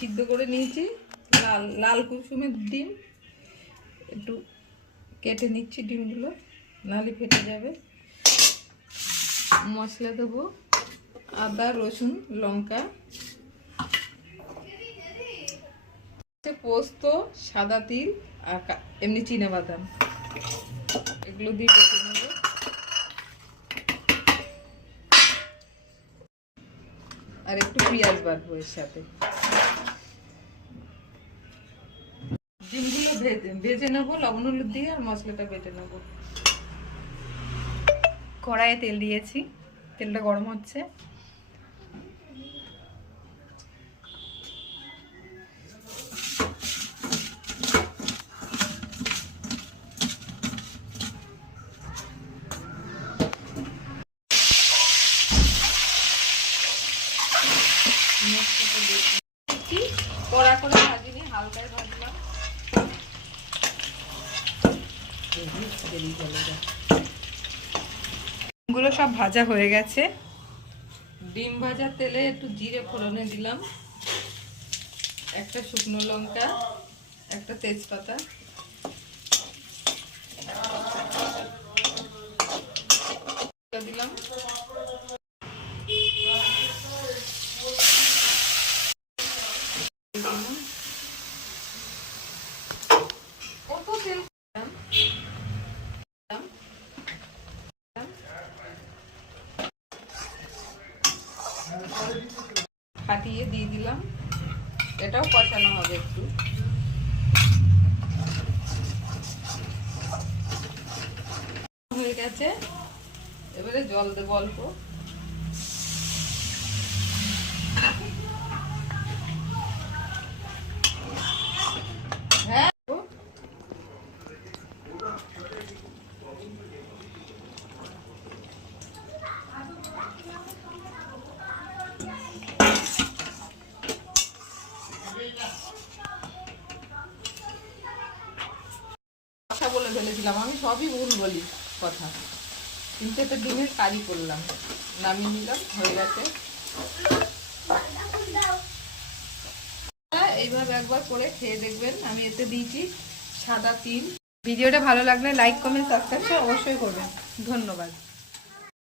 সিদ্ধ করে নিয়েছি। লাল লাল কুসুমের ডিম, একটু কেটে নিচ্ছি ডিমগুলো, নাহলে ফেটে যাবে। মশলা দেবো আদা রসুন লঙ্কা, পোস্ত, সাদা তিল আর এমনি চিনাবাদাম, এগুলো দিয়ে বেটে নেব। আর একটু পেঁয়াজ বাটবো এর সাথে। ডিমগুলো ভেজে নেবো লবণ হলুদ দিয়ে, আর মশলাটা বেটে নেবো। কড়াইয়ে তেল দিয়েছি, তেলটা গরম হচ্ছে। কড়া করে ভাজিনি, হালকায় ভাজলাম। ডিমগুলো সব ভাজা হয়ে গেছে। ডিম ভাজার তেলে একটু জিরে ফোড়নে দিলাম, একটা শুকনো লঙ্কা, একটা তেজপাতা, দিলাম। ফাটিয়ে দিয়ে দিলাম, এটাও কষানো হবে একটু। হয়ে গেছে, এবারে জল দেবো অল্প। হ্যাঁ, কথা বলে ফেলেছিলাম আমি, সবই ভুল বলি কথা, কিন্তু এটা ডিমের কারি করলাম। নামিয়ে নিলাম, হয়ে গেছে। এইভাবে একবার করে খেয়ে দেখবেন। আমি এতে দিয়েছি সাদা তিল। ভিডিওটা ভালো লাগলে লাইক কমেন্ট সাবস্ক্রাইব অবশ্যই করবেন। ধন্যবাদ।